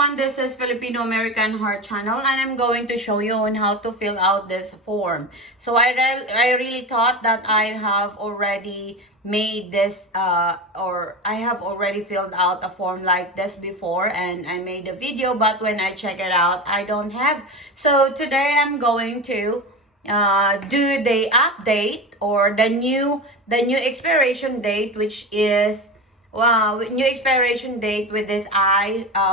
everyone, this is Filipino-American Heart Channel, and I'm going to show you on how to fill out this form. So I really thought that I have already made this or I have already filled out a form like this before, and I made a video, but when I check it out, I don't have. So today I'm going to do the update or the new expiration date, which is new expiration date with this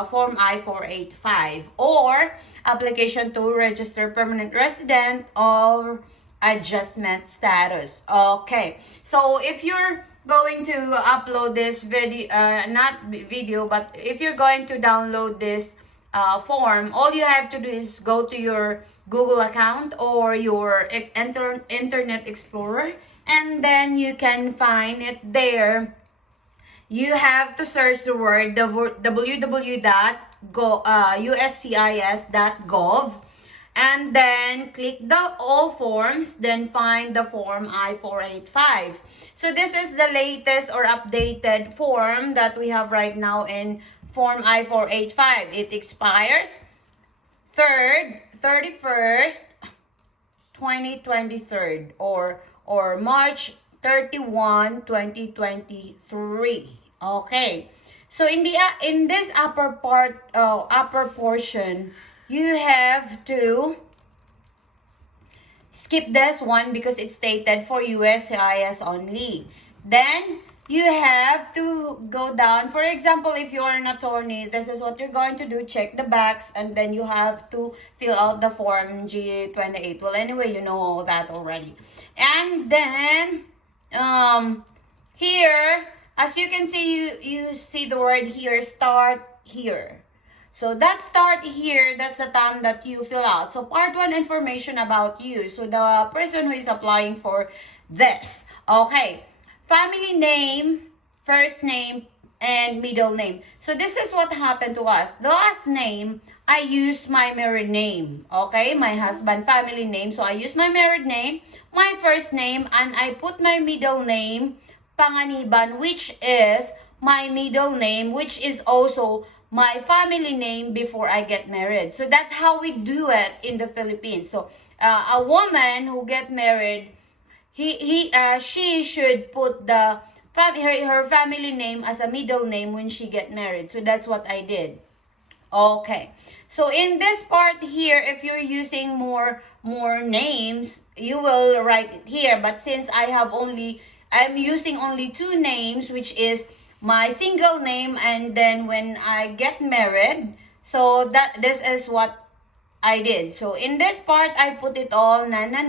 form I-485 or application to register permanent resident or adjustment status. Okay, so if you're going to upload this video, not video, but if you're going to download this form, all you have to do is go to your Google account or your Internet Explorer, and then you can find it there. You have to search the word www.uscis.gov and then click the all forms, then find the form I-485. So this is the latest or updated form that we have right now in form I-485. It expires 31st, 2023 or March 31, 2023. Okay, so in this upper portion, you have to skip this one because it's stated for USCIS only. Then you have to go down. For example, if you are an attorney, this is what you're going to do. Check the backs, and then you have to fill out the form G28. Well, anyway, you know all that already. And then here, as you can see, you see the word here, start here. So that start here, that's the time that you fill out. So part 1, information about you. So the person who is applying for this. Okay, family name, first name, and middle name. So this is what happened to us. The last name, I use my married name. Okay, my husband family name. So I use my married name, my first name, and I put my middle name, Panganiban, which is my middle name, which is also my family name before I get married. So that's how we do it in the Philippines. So a woman who get married, she should put her family name as a middle name when she get married. So that's what I did. Okay, so in this part here, if you're using more names, you will write it here. But since I'm using only 2 names, which is my single name and then when I get married, so this is what I did. So in this part, I put it all nan.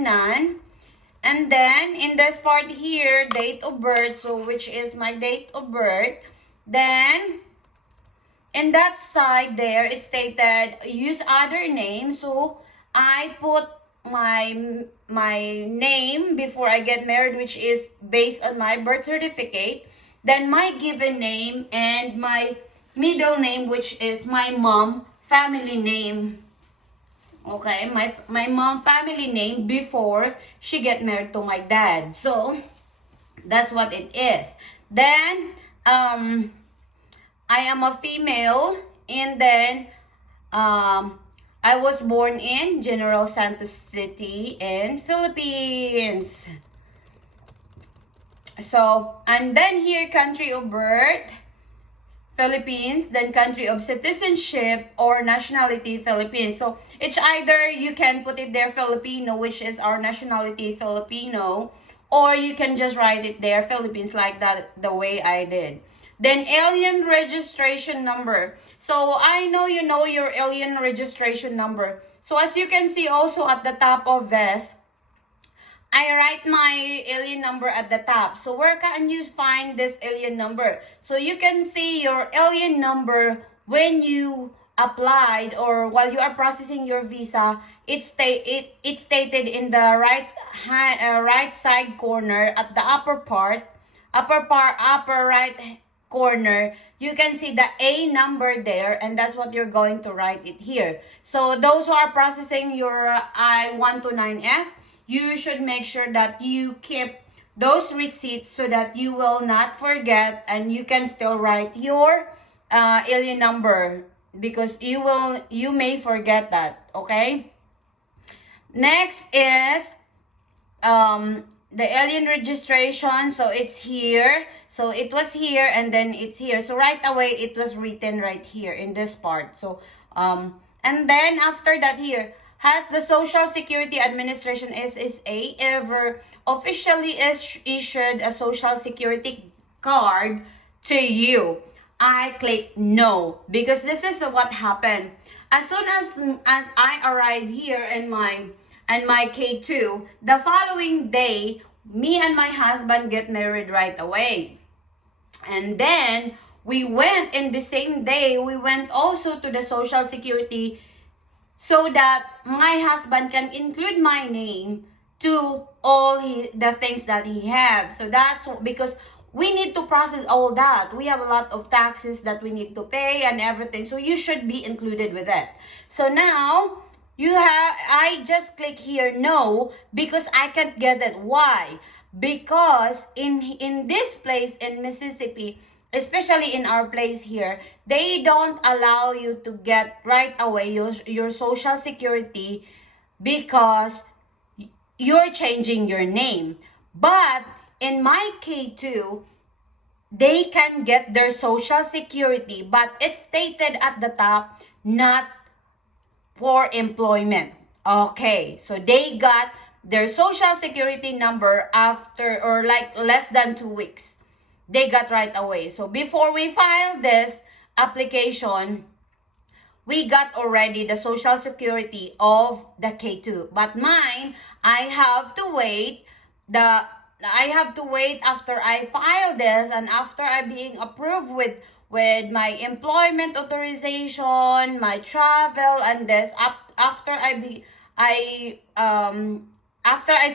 And then in this part here, date of birth, so which is my date of birth. Then in that side there, it stated use other names. So I put my name before I get married, which is based on my birth certificate. Then my given name and my middle name, which is my mom family name. Okay, my mom family name before she get married to my dad. So that's what it is. Then I am a female, and then I was born in General Santos City in Philippines. So, and then here, country of birth, Philippines, then country of citizenship or nationality, Philippines. So, it's either you can put it there, Filipino, which is our nationality, Filipino, or you can just write it there, Philippines, like that, the way I did. Then, alien registration number. So, I know you know your alien registration number. So, as you can see also at the top of this, I write my alien number at the top. So where can you find this alien number? So you can see your alien number when you applied or while you are processing your visa. It's stated in the right side corner at the upper right corner. You can see the A number there, and that's what you're going to write it here. So those who are processing your I-129F, you should make sure that you keep those receipts so that you will not forget, and you can still write your alien number because you may forget that. Okay, next is the alien registration. So it's here, so it was here and then it's here, so right away it was written right here in this part. So and then after that, here, has the Social Security Administration, SSA, ever officially issued a Social Security card to you? I click no, because this is what happened. As soon as I arrive here in my K2, the following day, me and my husband get married right away. And then we went in the same day, we went also to the Social Security, so that my husband can include my name to all the things that he has. So that's because we need to process all that. We have a lot of taxes that we need to pay and everything. So you should be included with that. So now I just click here no, because I can't get it. Why? Because in this place in Mississippi, especially in our place here, they don't allow you to get right away your Social Security, because you're changing your name. But in my K2, they can get their Social Security, but it's stated at the top, not for employment. Okay, so they got their Social Security number after, or like less than 2 weeks. They got right away. So before we file this application, we got already the Social Security of the K2. But mine, I have to wait after I file this, and after I being approved with my employment authorization, my travel, and this, after I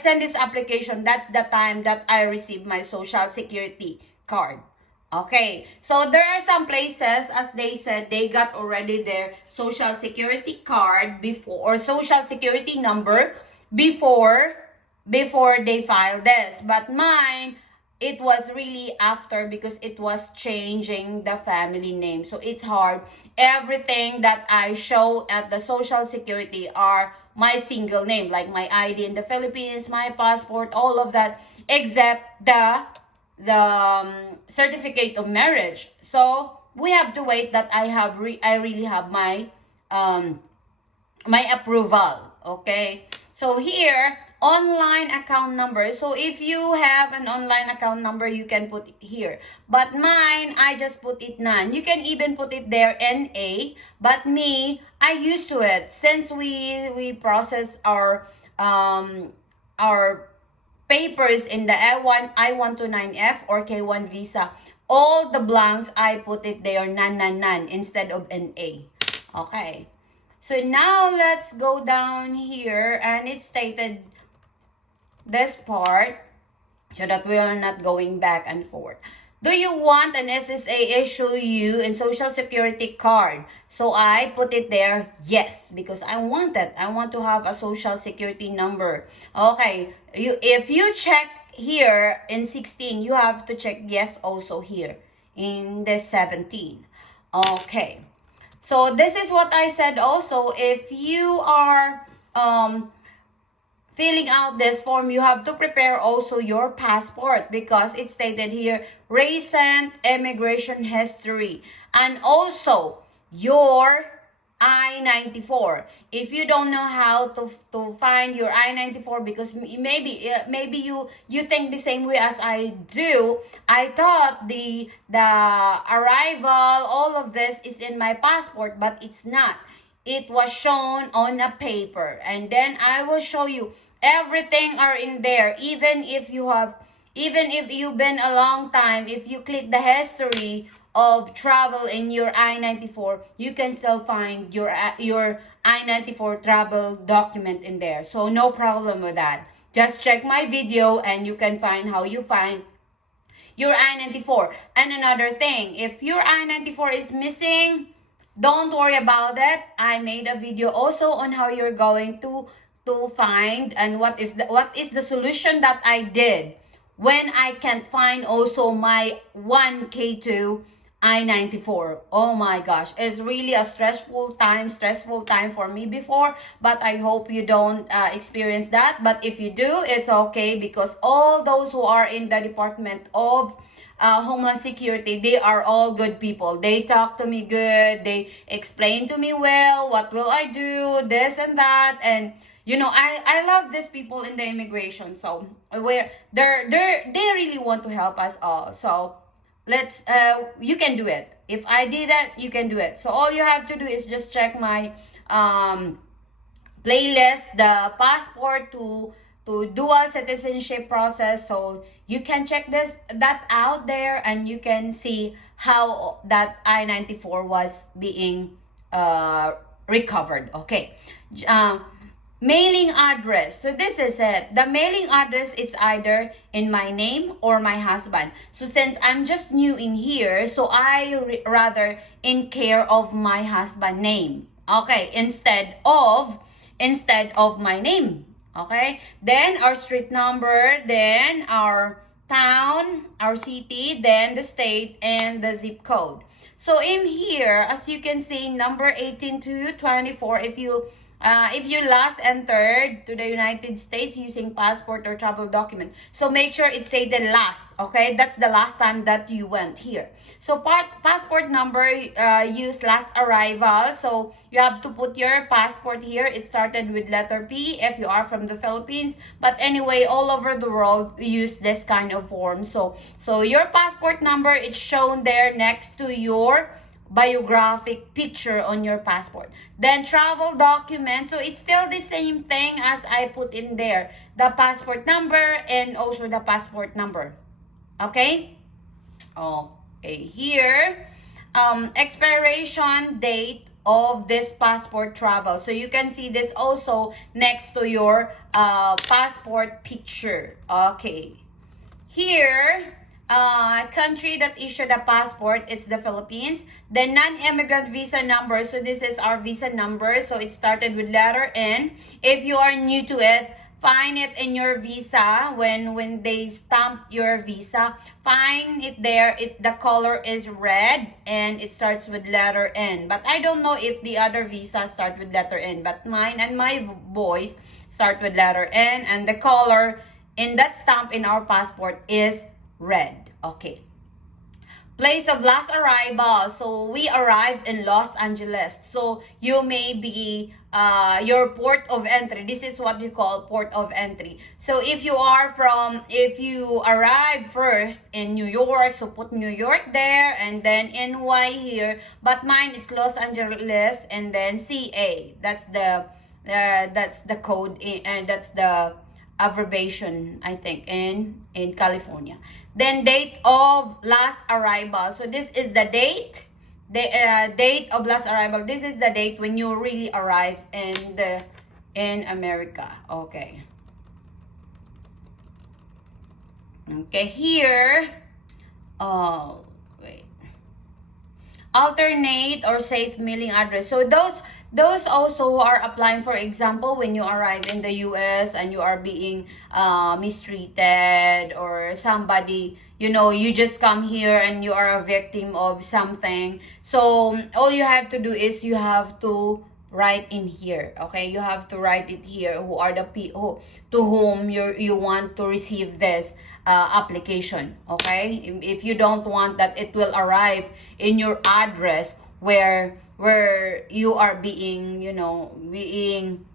send this application, that's the time that I receive my Social Security card. Okay, so there are some places, as they said, they got already their Social Security card before, or Social Security number before they file this. But mine, it was really after, because it was changing the family name. So it's hard. Everything that I show at the Social Security are my single name, like my ID in the Philippines, my passport, all of that, except the certificate of marriage. So we have to wait that I really have my my approval. Okay, so here, online account number. So if you have an online account number, you can put it here. But mine, I just put it none. You can even put it there, NA. But me, I used to it since we process our papers in the I-129F or K1 visa. All the blanks, I put it there, none instead of NA. Okay. So now let's go down here, and it stated this part so that we are not going back and forth. Do you want an SSA issue you a Social Security card? So I put it there, yes, because I want it. I want to have a Social Security number. Okay, if you check here in 16, you have to check yes also here in the 17. Okay, so this is what I said also. If you are filling out this form, you have to prepare also your passport, because it stated here recent immigration history, and also your I-94. If you don't know how to find your I-94, because maybe you think the same way as I do. I thought the arrival, all of this is in my passport, but it's not. It was shown on a paper, and then I will show you everything are in there. Even if you've been a long time, if you click the history of travel in your I-94, you can still find your I-94 travel document in there. So no problem with that. Just check my video and you can find how you find your I-94. And another thing, if your I-94 is missing, don't worry about it. I made a video also on how you're going to find, and what is the solution that I did when I can't find also my 1K2 I-94. Oh my gosh, it's really a stressful time for me before, but I hope you don't experience that. But if you do, it's okay, because all those who are in the Department of Homeland Security, they are all good people. They talk to me good, they explain to me well, what will I do, this and that. And you know, I love these people in the immigration. So where they really want to help us all. So let's you can do it. If I did that, you can do it. So all you have to do is just check my playlist, the passport to dual citizenship process. So you can check that out there, and you can see how that I-94 was being recovered. Okay. Mailing address. So this is it. The mailing address is either in my name or my husband. So since I'm just new in here, so I rather in care of my husband name. Okay, instead of my name. Okay, then our street number, then our town, our city, then the state, and the zip code. So in here, as you can see, number 18 to 24, if you last entered to the United States using passport or travel document, so make sure it say the last, okay? That's the last time that you went here. So passport number, use last arrival. So you have to put your passport here. It started with letter P if you are from the Philippines. But anyway, all over the world use this kind of form. So your passport number, it's shown there next to your biographic picture on your passport. Then travel document, so it's still the same thing as I put in there, the passport number and also the passport number. Okay, here expiration date of this passport travel. So you can see this also next to your passport picture. Okay, here country that issued a passport, it's the Philippines. The non-immigrant visa number, so this is our visa number. So it started with letter N. If you are new to it, find it in your visa. When they stamp your visa, find it there. The color is red and it starts with letter N. But I don't know if the other visas start with letter N, but mine and my boys start with letter N, and the color in that stamp in our passport is red. Okay. Place of last arrival. So we arrived in Los Angeles. So you may be your port of entry. This is what we call port of entry. So if you arrive first in New York, so put New York there, and then NY here. But mine is Los Angeles and then CA. That's the code, and that's the abbreviation, I think, in California. Then date of last arrival. So this is the date, date of last arrival. This is the date when you really arrive in America. Okay. Okay, here. Oh, wait. Alternate or safe mailing address. So those also are applying, for example, when you arrive in the US and you are being mistreated, or somebody, you just come here and you are a victim of something. So all you have to do is you have to write in here. Okay, you have to write it here. Who are the people to whom you want to receive this application? Okay, if you don't want that it will arrive in your address where you are being, being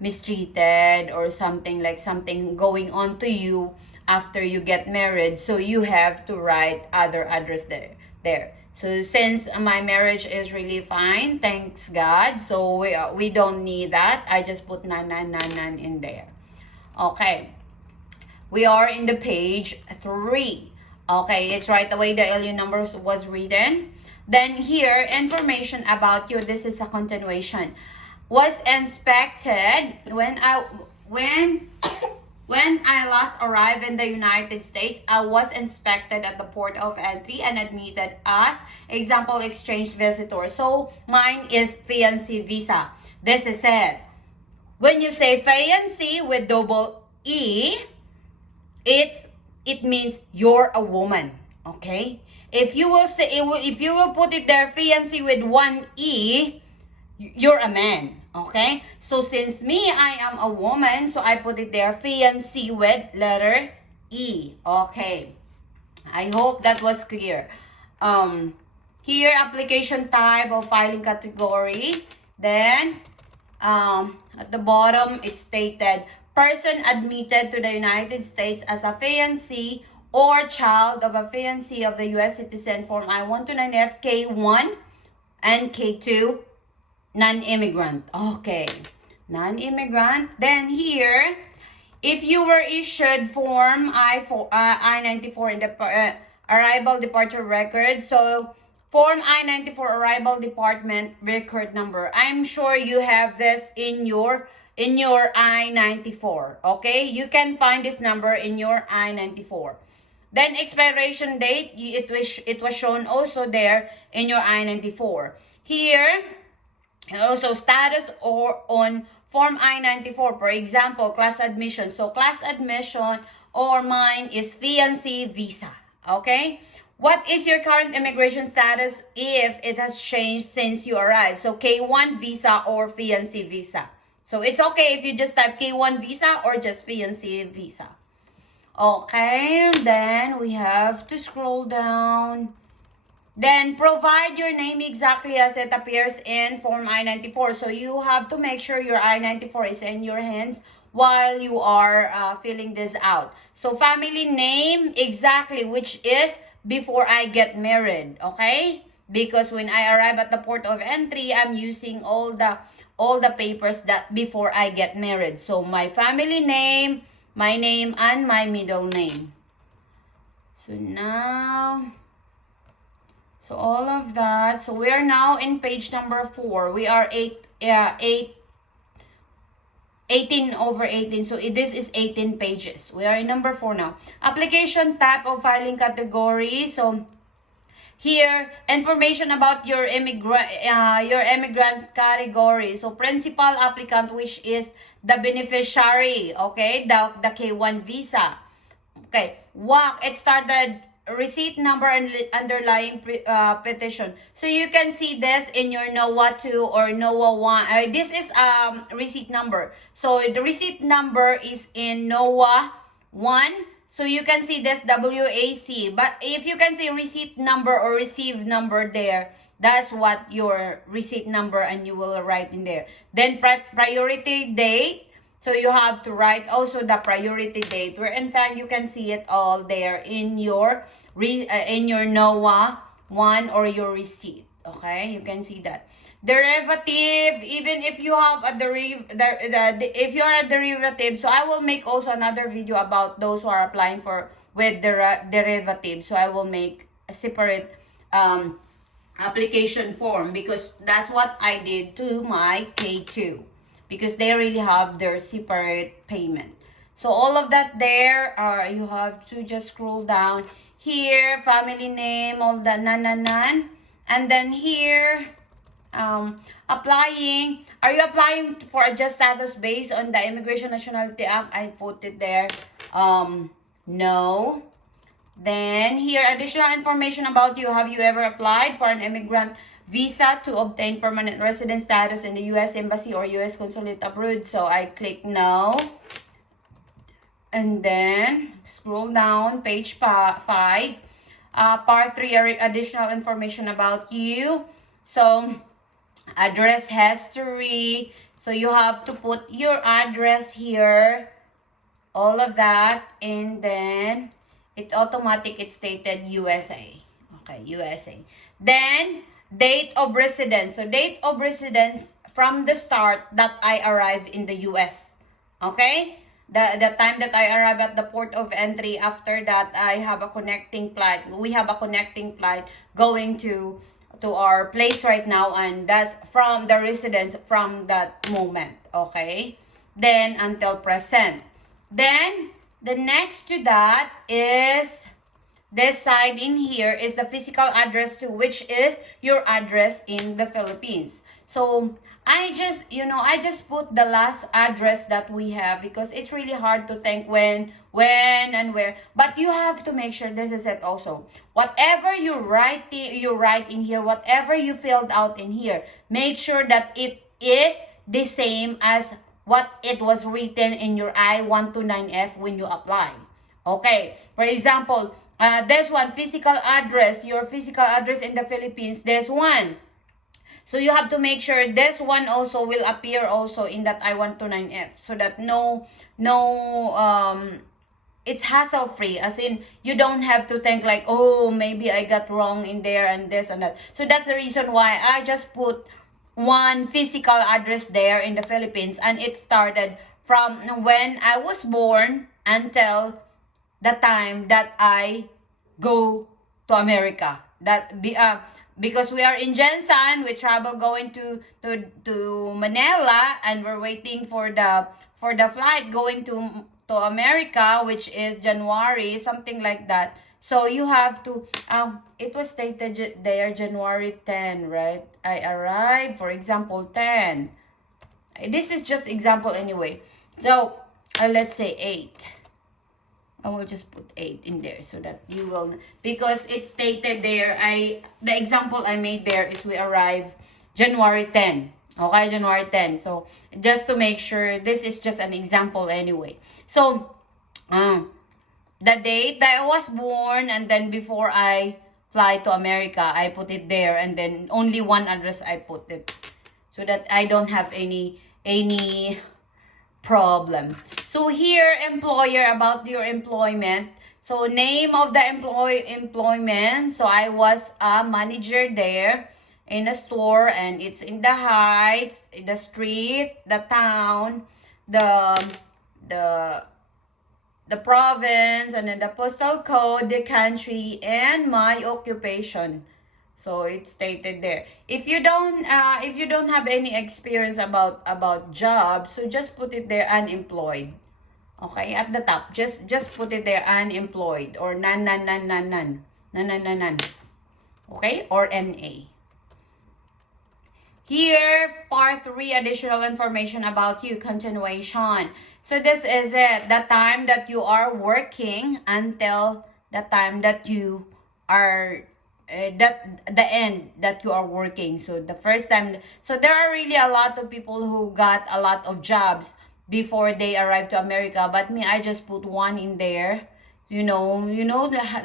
mistreated, or something going on to you after you get married. So you have to write other address there. So since my marriage is really fine, thanks God, so we don't need that. I just put 9999 in there. Okay, we are in the page 3. Okay, it's right away the LU number was written. Then here, information about you. This is a continuation. Was inspected when I last arrived in the United States. I was inspected at the port of entry and admitted as example exchange visitor. So mine is fiancé visa. This is it. When you say fiancé with double E, it means you're a woman. Okay. If you will say, if you will put it there, fiancé with one E, you're a man. Okay? So since me, I am a woman, so I put it there, fiancé with letter E. Okay. I hope that was clear. Here, application type or filing category. Then, at the bottom, it's stated, person admitted to the United States as a fiancé or child of a fiancé of the U.S. citizen, Form I-129F, K1 and K2, non-immigrant. Okay, non-immigrant. Then here, if you were issued Form I-94 in the arrival departure record, so Form I-94 arrival department record number. I'm sure you have this in your I-94. Okay, you can find this number in your I-94. Then expiration date, it was shown also there in your I-94. Here, also status or on Form I-94, for example, class admission. So class admission or mine is fiancé visa. Okay. What is your current immigration status if it has changed since you arrived? So K1 visa or fiancé visa. So it's okay if you just type K1 visa or just fiancé visa. Okay, then we have to scroll down. Then provide your name exactly as it appears in Form I-94. So you have to make sure your I-94 is in your hands while you are filling this out. So family name exactly, which is before I get married, okay? Because when I arrive at the port of entry, I'm using all the papers that before I get married. So my family name, my name, and my middle name. So now, so all of that. So we are now in page number 4. We are 18 over 18. So this is 18 pages. We are in number 4 now. Application type of filing category. So here, information about your immigrant category. So principal applicant, which is the beneficiary. Okay, the K1 visa. Okay, WAC, it started receipt number and underlying petition. So you can see this in your NOAA 2 or NOAA 1. This is receipt number. So the receipt number is in NOAA 1. So you can see this WAC. But if you can see receipt number or received number there, that's what your receipt number and you will write in there. Then priority date. So you have to write also the priority date, where in fact you can see it all there in your NOAA 1 or your receipt. Okay, you can see that. Derivative, even if you have a if you are a derivative, so I will make also another video about those who are applying for with derivative. So I will make a separate application form, because that's what I did to my K2. Because they really have their separate payment. So all of that there, you have to just scroll down. Here, family name, all the nan. And then here, applying. Are you applying for a just status based on the Immigration Nationality Act? I put it there. No. Then here, additional information about you. Have you ever applied for an immigrant visa to obtain permanent resident status in the U.S. Embassy or U.S. Consulate abroad? So I click no. And then scroll down, page 5. Part 3, additional information about you. So address history. So you have to put your address here. All of that. And then it's automatic. It's stated USA. Okay, USA. Then date of residence. So date of residence from the start that I arrived in the US. Okay? The time that I arrive at the port of entry. After that, I have a connecting flight. We have a connecting flight going to our place right now. And that's from the residence from that moment. Okay? Then until present. Then the next to that is this side in here is the physical address to, which is your address in the Philippines. So I just, I just put the last address that we have because it's really hard to think when and where. But you have to make sure this is it also. Whatever you write in here, whatever you filled out in here, make sure that it is the same as what it was written in your I-129F when you apply. Okay, for example, this one, physical address, your physical address in the Philippines, this one. So you have to make sure this one also will appear also in that I-129F so that it's hassle free, as in you don't have to think like, oh, maybe I got wrong in there and this and that. So that's the reason why I just put one physical address there in the Philippines, and it started from when I was born until the time that I go to America. Because we are in Jensen, we travel going to Manila, and we're waiting for the flight going to America, which is January, something like that. So you have to, it was stated there January 10, right? I arrived, for example, 10. This is just example anyway. So let's say 8. I will just put 8 in there so that you will, because it's stated there, the example I made there is we arrive January 10. Okay, January 10. So just to make sure, this is just an example anyway. So the date that I was born, and then before I fly to America, I put it there, and then only one address I put it so that I don't have any problem. So here, employer, about your employment. So name of the employment. So I was a manager there in a store, and it's in the Heights, the street, the town, the province, and then the postal code, the country, and my occupation. So it's stated there. If you don't have any experience about jobs, so just put it there, unemployed. Okay, at the top, just put it there, unemployed, or none. Okay, or NA. Here, part 3, additional information about you, continuation. So this is it, the time that you are working until the time that you are the end that you are working. So the first time, so there are really a lot of people who got a lot of jobs before they arrive to America, but me, I just put one in there, the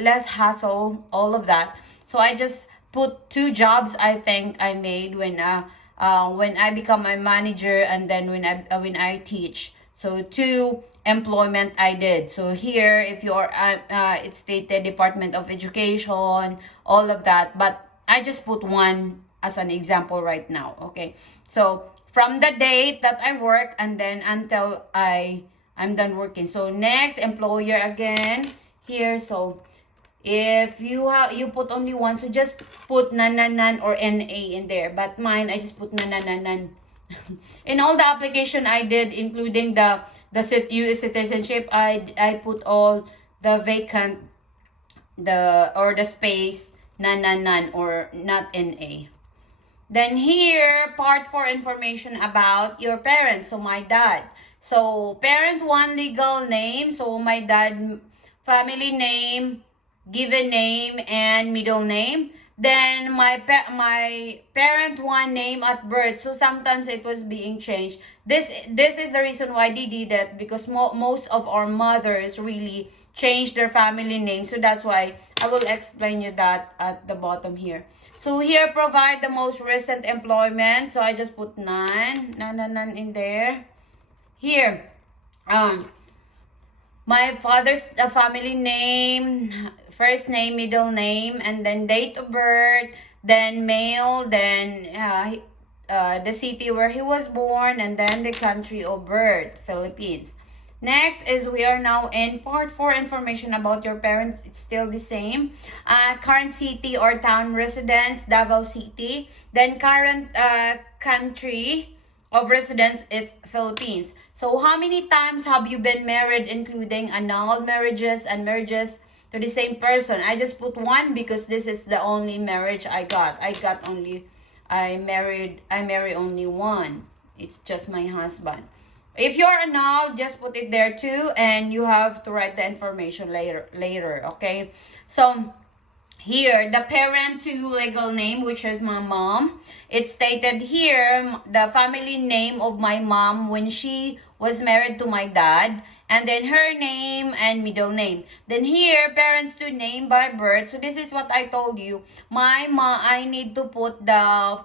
less hassle, all of that. So I just put 2 jobs I think I made when I become a manager, and then when I teach. So 2 employment I did. So here, if you're it's stated Department of Education, all of that, but I just put one as an example right now. Okay, so from the date that I work, and then until I'm done working. So next, employer again here. So if you put only one, so just put none or NA in there, but mine, I just put none. In all the application I did, including the US citizenship, I put all the vacant, the space, none or not NA. Then here, part 4, information about your parents. So my dad. So parent 1, legal name. So my dad, family name, given name, and middle name. Then my parent 1, name at birth. So sometimes it was being changed. This is the reason why they did that, because most of our mothers really changed their family name. So that's why I will explain you that at the bottom here. So here, provide the most recent employment. So I just put none in there. Here, my father's family name, first name, middle name, and then date of birth, then male, then the city where he was born, and then the country of birth, Philippines. Next is, we are now in part 4, information about your parents. It's still the same. Current city or town residence, Davao City. Then current country of residence, it's Philippines. So how many times have you been married, including annulled marriages and marriages to the same person? I just put 1 because this is the only marriage I got. I got only I marry only one. It's just my husband. If you're annulled, just put it there too, and you have to write the information later, okay? So here, the parent to legal name, which is my mom. It's stated here, the family name of my mom when she was married to my dad. And then her name and middle name. Then here, parents to name by birth. So this is what I told you. I need to put the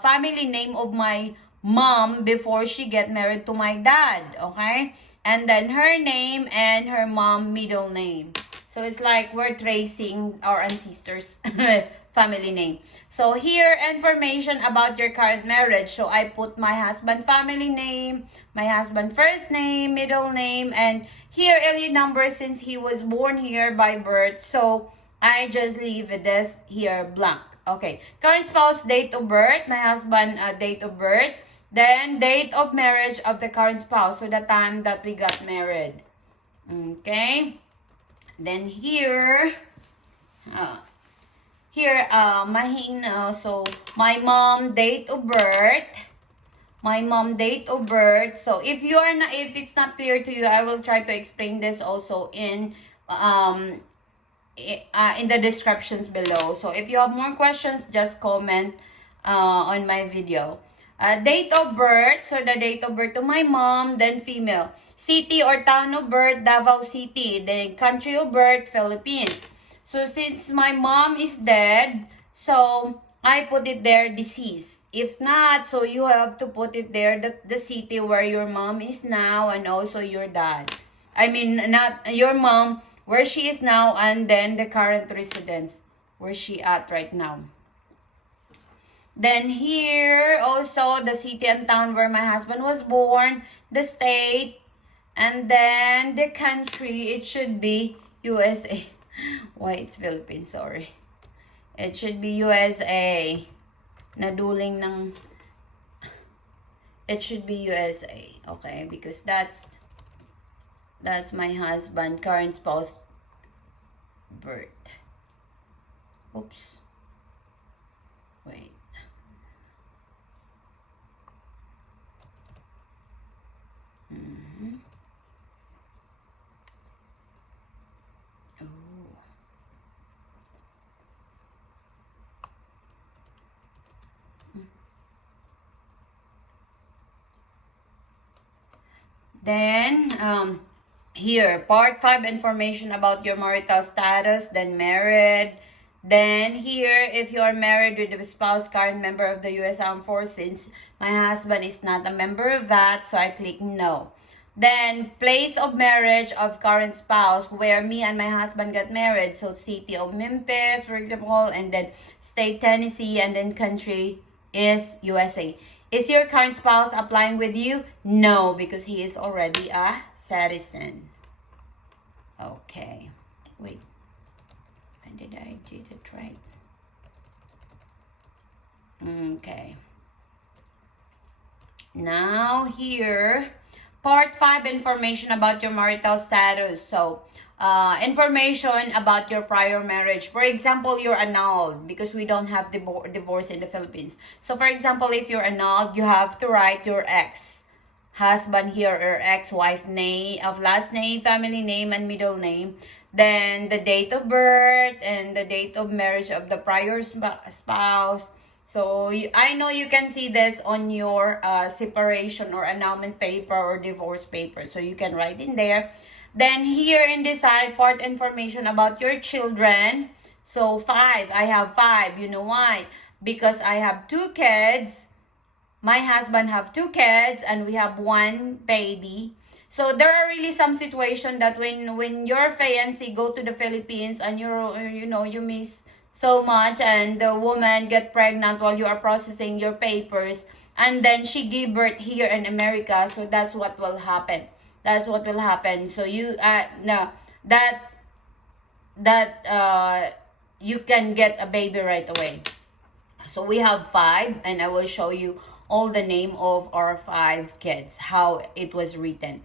family name of my mom before she get married to my dad. Okay? And then her name and her mom middle name. So it's like we're tracing our ancestors' family name. So here, information about your current marriage. So I put my husband family name, my husband first name, middle name, and here alien number since he was born here by birth. So I just leave this here blank. Okay. Current spouse date of birth, my husband date of birth. Then date of marriage of the current spouse. So the time that we got married. Okay. Then here, so my mom date of birth, So if you are not, if it's not clear to you, I will try to explain this also in the descriptions below. So if you have more questions, just comment on my video. Date of birth, so the date of birth to my mom, then female. City or town of birth, Davao City. Then country of birth, Philippines. So since my mom is dead, so I put it there, deceased. If not, so you have to put it there, the city where your mom is now and also your dad. I mean, not your mom, where she is now, and then the current residence, where she at right now. Then here, also the city and town where my husband was born, the state, and then the country, it should be USA. Why it's Philippines, sorry. It should be USA. Naduling ng... It should be USA, okay? Because that's my husband, current spouse, birth. Oops. Wait. Then, here, part 5, information about your marital status, then married. Then here, if you are married with a spouse, current member of the U.S. Armed Forces, my husband is not a member of that, so I click no. Then, place of marriage of current spouse, where me and my husband got married. So, city of Memphis, for example, and then state Tennessee, and then country is USA. Is your current spouse applying with you? No, because he is already a citizen. Okay. Wait. When did I do it right? Okay. Now here, part 5, information about your marital status. So, information about your prior marriage. For example, you're annulled because we don't have divorce in the Philippines. So, for example, if you're annulled, you have to write your ex-husband here or ex-wife name, of last name, family name, and middle name. Then, the date of birth and the date of marriage of the prior spouse. So, I know you can see this on your separation or annulment paper or divorce paper. So, you can write in there. Then here in this side, part information about your children. So 5, I have 5. You know why? Because I have 2 kids. My husband have 2 kids and we have 1 baby. So there are really some situation that when your fiancé go to the Philippines and you miss so much and the woman get pregnant while you are processing your papers and then she give birth here in America. So that's what will happen. That's what will happen. So you you can get a baby right away. So we have 5 and I will show you all the name of our 5 kids, how it was written.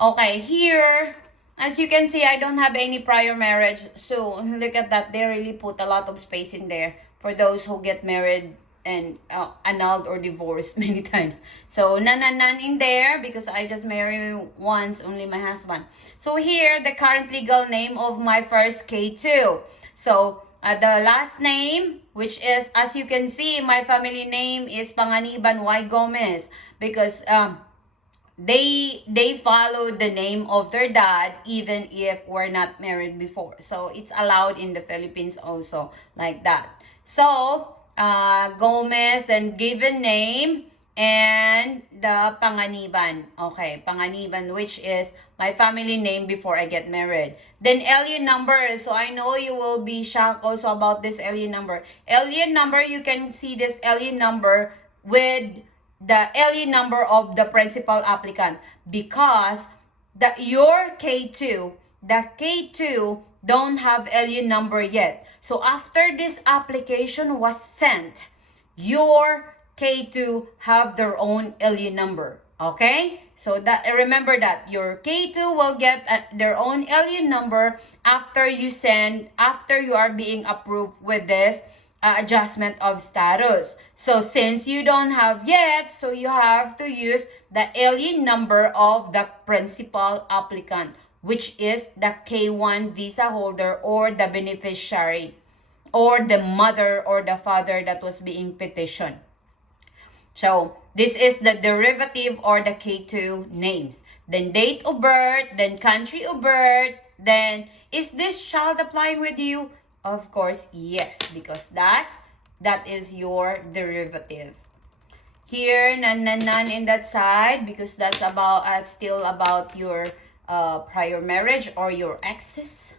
Okay, here, as you can see, I don't have any prior marriage. So look at that. They really put a lot of space in there for those who get married annulled or divorced many times. So none in there because I just married once, only my husband. So here, the current legal name of my first K2. So the last name, which is, as you can see, my family name is Panganiban Y. Gomez, because they followed the name of their dad even if we're not married before. So it's allowed in the Philippines also like that. So Gomez, then given name, and the Panganiban. Okay, Panganiban, which is my family name before I get married. Then alien number. So I know you will be shocked also about this alien number. Alien number, you can see this alien number with the alien number of the principal applicant, because your K2, the K2 don't have alien number yet. So after this application was sent, your K2 have their own alien number. Okay, so that, remember that your K2 will get their own alien number after you are being approved with this adjustment of status. So since you don't have yet, so you have to use the alien number of the principal applicant, which is the K1 visa holder or the beneficiary or the mother or the father that was being petitioned. So this is the derivative or the K2 names. Then date of birth, then country of birth, then is this child applying with you? Of course, yes, because that is your derivative. Here, none in that side, because that's about still about your prior marriage or your exes.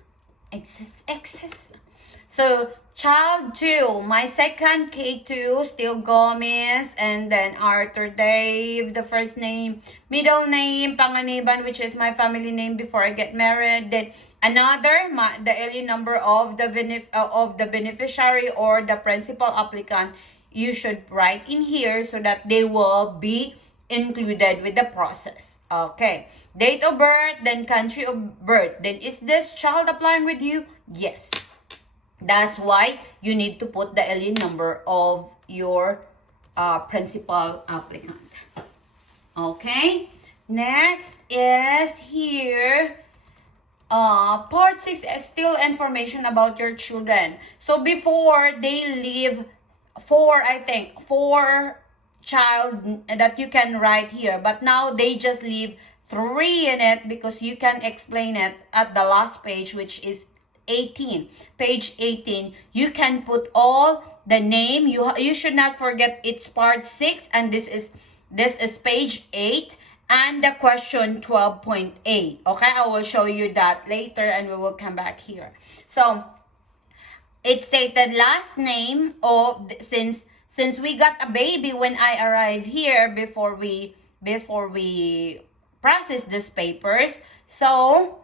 So child 2, my second K2, still Gomez, and then Arthur Dave, the first name, middle name, Panganiban, which is my family name before I get married. Then another, the alien number of the beneficiary or the principal applicant, you should write in here so that they will be included with the process. Okay, date of birth, then country of birth. Then is this child applying with you? Yes. That's why you need to put the alien number of your principal applicant. Okay, next is here. Part 6 is still information about your children. So before they leave four child that you can write here, but now they just leave 3 in it because you can explain it at the last page, which is 18. Page 18, you can put all the name. You should not forget it's part 6 and this is page 8 and the question 12.8. Okay, I will show you that later and we will come back here. So it stated last name of, since we got a baby when I arrived here before we process these papers, so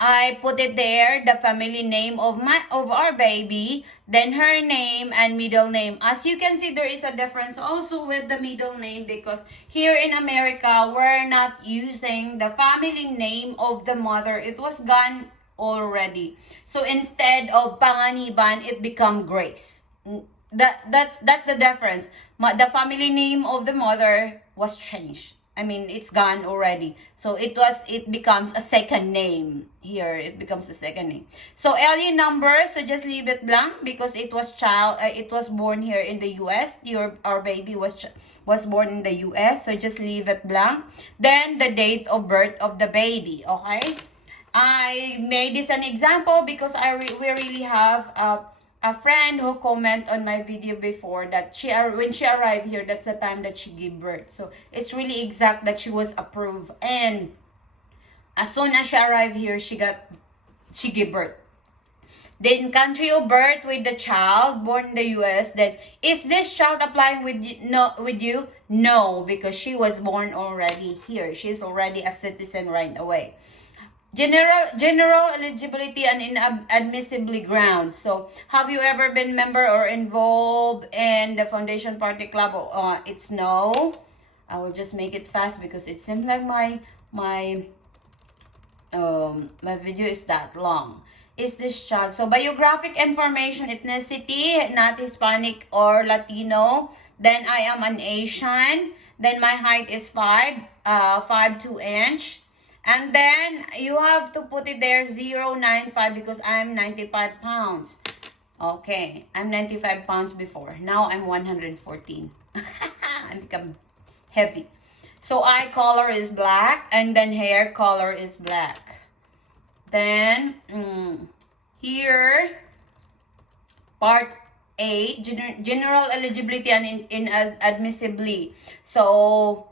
I put it there, the family name of our baby, then her name and middle name. As you can see, there is a difference also with the middle name, because here in America, we're not using the family name of the mother. It was gone already. So instead of Panganiban, it become Grace. That's the difference. The family name of the mother was changed. I mean, it's gone already. So it becomes a second name. Here, it becomes a second name. So alien number, so just leave it blank because it was born here in the US. Our baby was born in the US, so just leave it blank. Then the date of birth of the baby, okay? I made this an example because we really have a friend who comment on my video before that when she arrived here, that's the time that she gave birth. So it's really exact that she was approved, and as soon as she arrived here, she gave birth. Then country of birth with the child born in the US. Then is this child applying with you? No, because she was born already here. She's already a citizen right away. General eligibility and inadmissibly grounds. So have you ever been member or involved in the foundation party club? It's no. I will just make it fast because it seems like my video is that long. is this child? So biographic information, ethnicity, not Hispanic or Latino. Then I am an Asian. Then my height is 5'2" inch. And then you have to put it there 095 because I'm 95 pounds. Okay, I'm 95 pounds before. Now I'm 114. I become heavy. So eye color is black, and then hair color is black. Then here, part A, general eligibility and inadmissibly. So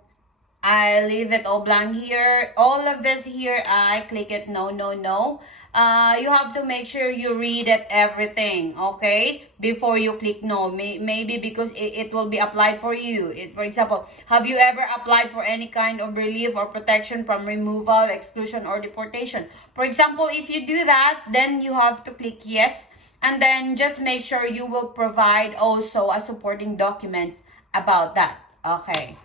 I leave it all blank here. All of this here, I click it no, no, no. You have to make sure you read it everything, okay, before you click no. Maybe because it will be applied for you. For example, have you ever applied for any kind of relief or protection from removal, exclusion, or deportation? For example, if you do that, then you have to click yes, and then just make sure you will provide also a supporting document about that, okay?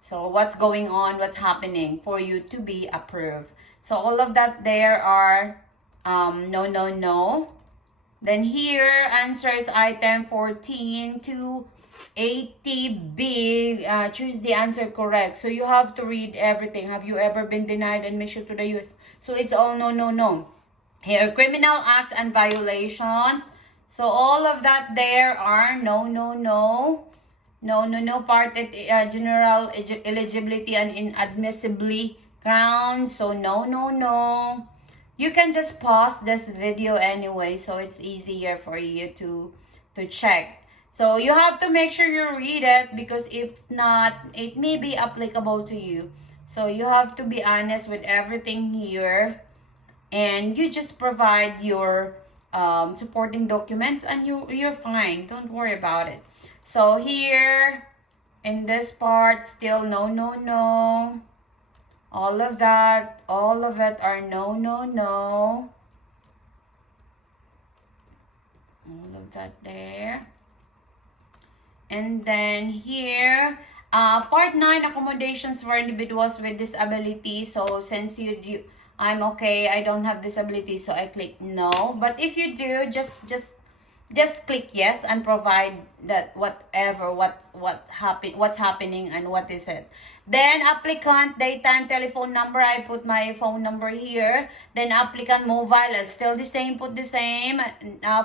So what's going on, what's happening for you to be approved. So all of that there are no, no, no. Then here, answers item 14 to 80B. Choose the answer correct. So you have to read everything. Have you ever been denied admission to the U.S.? So it's all no, no, no. Here, criminal acts and violations. So all of that there are no, no, no. No, no, no. Part general eligibility and inadmissibly grounds. So no, no, no. You can just pause this video anyway, so it's easier for you to check. So you have to make sure you read it, because if not, it may be applicable to you. So you have to be honest with everything here, and you just provide your supporting documents, and you're fine. Don't worry about it. So here in this part, still no, no, no. All of that, all of it are no, no, no. All of that there. And then here, part 9, accommodations for individuals with disability. So since I'm okay, I don't have disability, so I click no. But if you do, just click yes and provide that what's happening and what is it. Then applicant daytime telephone number, I put my phone number here. Then applicant mobile, it's still the same, put the same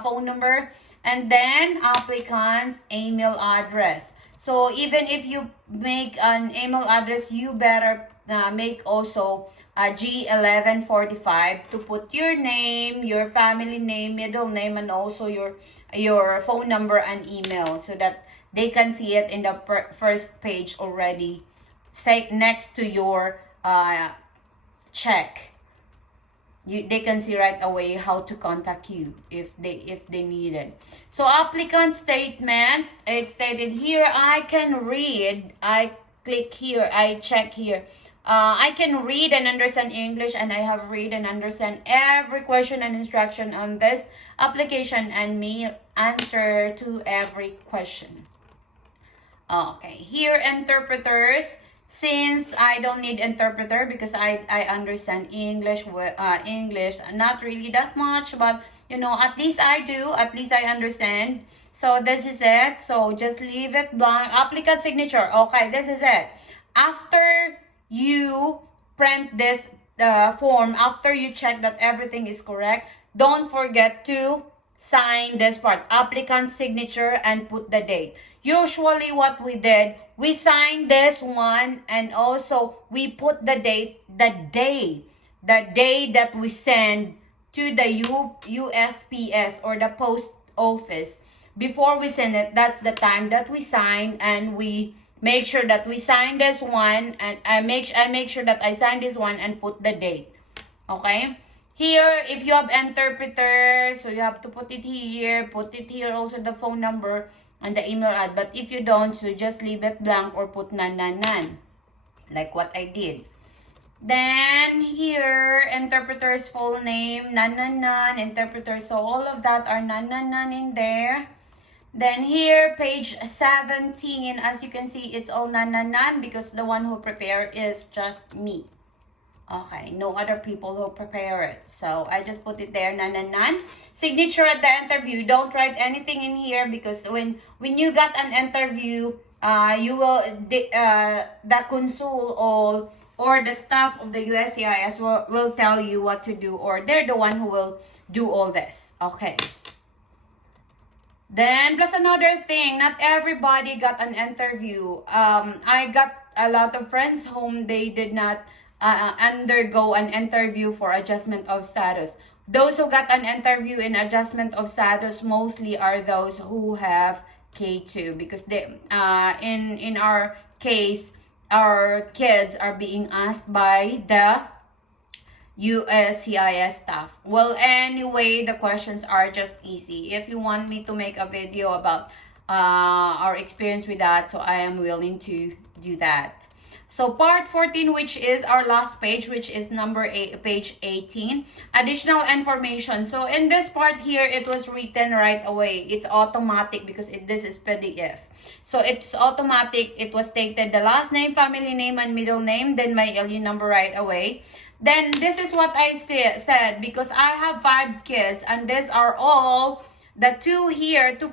phone number. And then applicant's email address. So even if you make an email address, you better make also a G1145 to put your name, your family name, middle name, and also your phone number and email, so that they can see it in the first page already, next to your check. They can see right away how to contact you if they need it. So applicant statement, it's stated here, I can read. I click here, I check here. I can read and understand English, and I have read and understand every question and instruction on this application, and me answer to every question. Okay, here interpreters. Since I don't need interpreter because I understand English, not really that much, but you know, at least I do, at least I understand. So this is it. So just leave it blank. Applicant signature. Okay, this is it. After you print this form, after you check that everything is correct, don't forget to sign this part, applicant signature, and put the date. Usually what we did, we signed this one, and also we put the date, the day that we send to the USPS or the post office. Before we send it, that's the time that we sign, and we make sure that we sign this one, and I make sure that I sign this one and put the date. Okay? Here, if you have interpreter, so you have to put it here also the phone number and the email ad. But if you don't, so just leave it blank or put nan, like what I did. Then here, interpreter's full name, nan, interpreter. So all of that are nan in there. Then here, page 17, as you can see, it's all nan because the one who prepared is just me. Okay, no other people who prepare it. So I just put it there, none. Signature at the interview. Don't write anything in here because when you got an interview, you will the consul or the staff of the USCIS will tell you what to do, or they're the one who will do all this. Okay. Then plus another thing, not everybody got an interview. I got a lot of friends whom they did not undergo an interview for adjustment of status. Those who got an interview in adjustment of status mostly are those who have K2, because they in our case, our kids are being asked by the USCIS staff. Well, anyway, the questions are just easy. If you want me to make a video about our experience with that, so I am willing to do that. So part 14, which is our last page, which is page 18, additional information. So in this part here, it was written right away. It's automatic because this is PDF. So it's automatic. It was stated the last name, family name, and middle name, then my alien number right away. Then this is what I said, because I have 5 kids, and these are all, the 2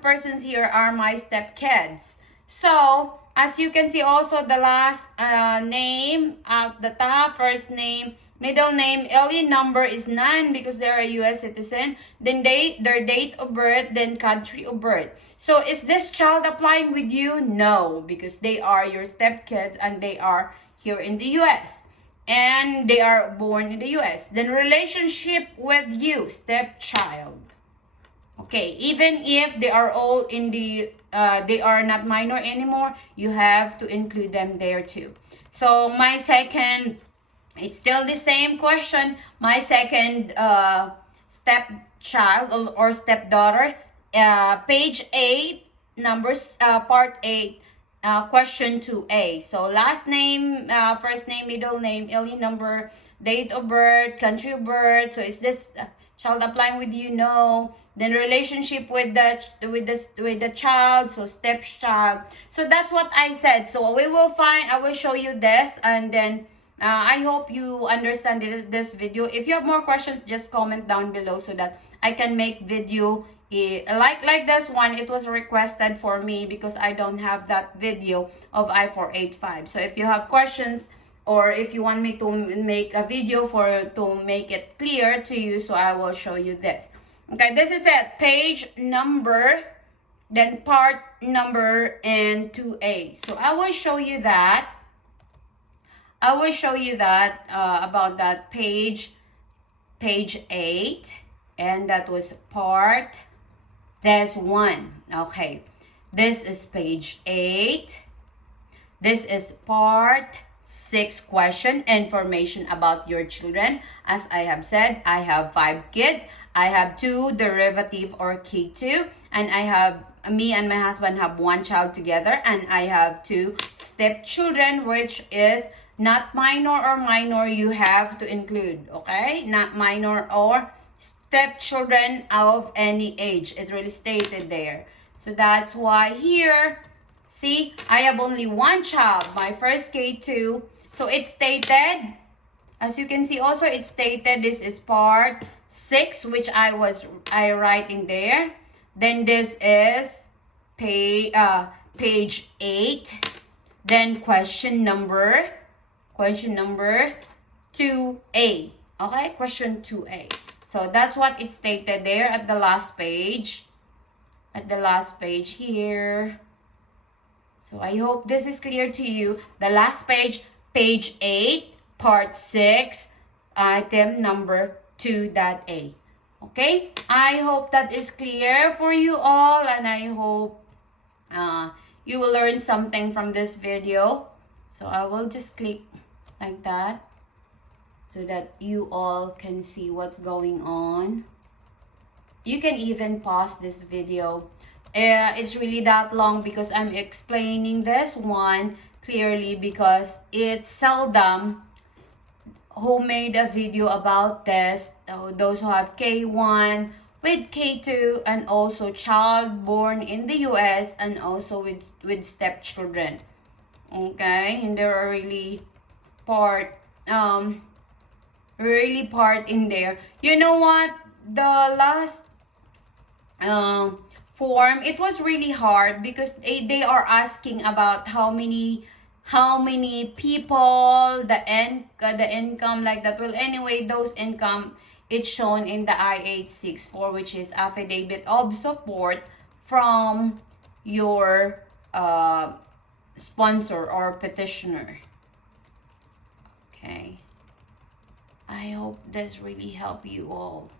persons here are my step kids. So as you can see also, the last name at the top, first name, middle name, alien number is none because they are a U.S. citizen. Then their date of birth, then country of birth. So is this child applying with you? No, because they are your step kids and they are here in the U.S. and they are born in the U.S. Then relationship with you, stepchild. Okay, even if they are all in the, they are not minor anymore, you have to include them there too. So my second, it's still the same question. My second stepchild or stepdaughter, page 8, part 8, question 2A. So last name, first name, middle name, alien number, date of birth, country of birth. So is this child applying with you? No. Then relationship with the child, so stepchild. So that's what I said. So we will find, I will show you this, and then I hope you understand this video. If you have more questions, just comment down below so that I can make video like this one. It was requested for me because I don't have that video of I-485. So if you have questions, or if you want me to make a video to make it clear to you, so I will show you this. Okay, this is it. Page number, then part number, and 2A. So I will show you that. About that page 8, and that was part, there's 1. Okay, this is page 8. This is part 6 question, information about your children. As I have said, I have 5 kids. I have 2 derivative or K2, and me and my husband have 1 child together, and I have 2 stepchildren, which is not minor or minor, you have to include, okay? Not minor or stepchildren of any age. It really stated there. So that's why here, see, I have only 1 child, my first K2. So it's stated, as you can see also, it's stated this is part 6, which I write in there. Then this is page 8. Then question number 2A. Okay, question 2A. So that's what it stated there at the last page. At the last page here. So I hope this is clear to you. The last page, page 8, part 6, item number 2.A. Okay, I hope that is clear for you all, and I hope you will learn something from this video. So I will just click like that so that you all can see what's going on. You can even pause this video. It's really that long because I'm explaining this one clearly, because it's seldom who made a video about this, those who have K1 with K2, and also child born in the US, and also with stepchildren. Okay, and there are really really part in there. You know what? The last form, it was really hard because they are asking about how many people, the income like that. Well, anyway, those income, it's shown in the I-864, which is affidavit of support from your sponsor or petitioner. Okay, I hope this really help you all.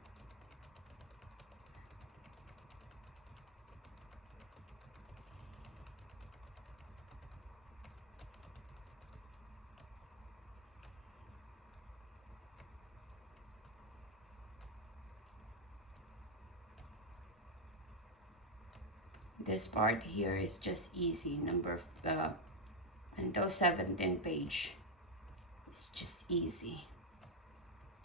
This part here is just easy, until 17th page. It's just easy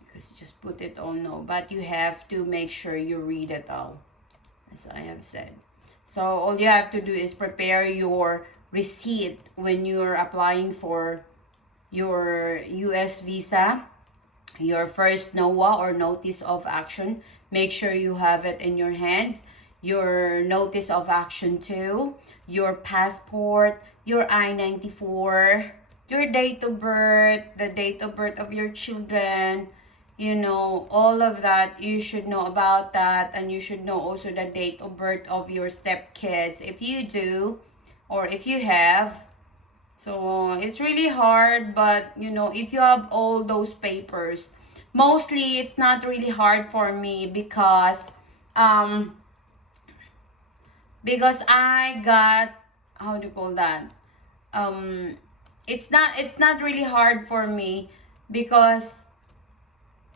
because you just put it all no, but you have to make sure you read it all, as I have said. So all you have to do is prepare your receipt when you're applying for your US visa, your first NOA or notice of action. Make sure you have it in your hands. Your notice of action too, your passport, your I-94, your date of birth, the date of birth of your children, you know, all of that. You should know about that, and you should know also the date of birth of your stepkids if you do or if you have. So it's really hard, but you know, if you have all those papers, mostly it's not really hard for me because I got, how do you call that, it's not really hard for me because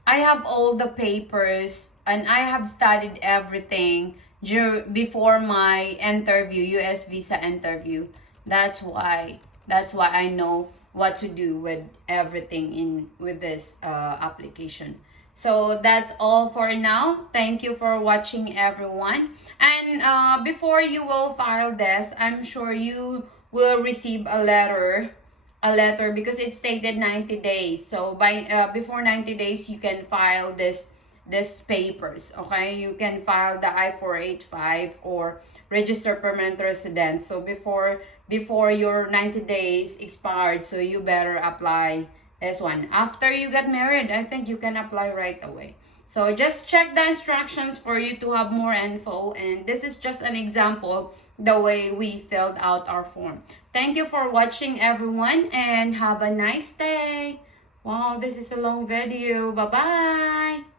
I have all the papers and I have studied everything before my interview, US visa interview. That's why I know what to do with everything with this application. So that's all for now. Thank you for watching, everyone. And before you will file this, I'm sure you will receive a letter because it's stated 90 days. So by before 90 days, you can file this papers. Okay, you can file the I-485 or register permanent resident. So before your 90 days expired, so you better apply this one. After you get married, I think you can apply right away. So just check the instructions for you to have more info. And this is just an example the way we filled out our form. Thank you for watching, everyone, and have a nice day. Wow, this is a long video. Bye-bye.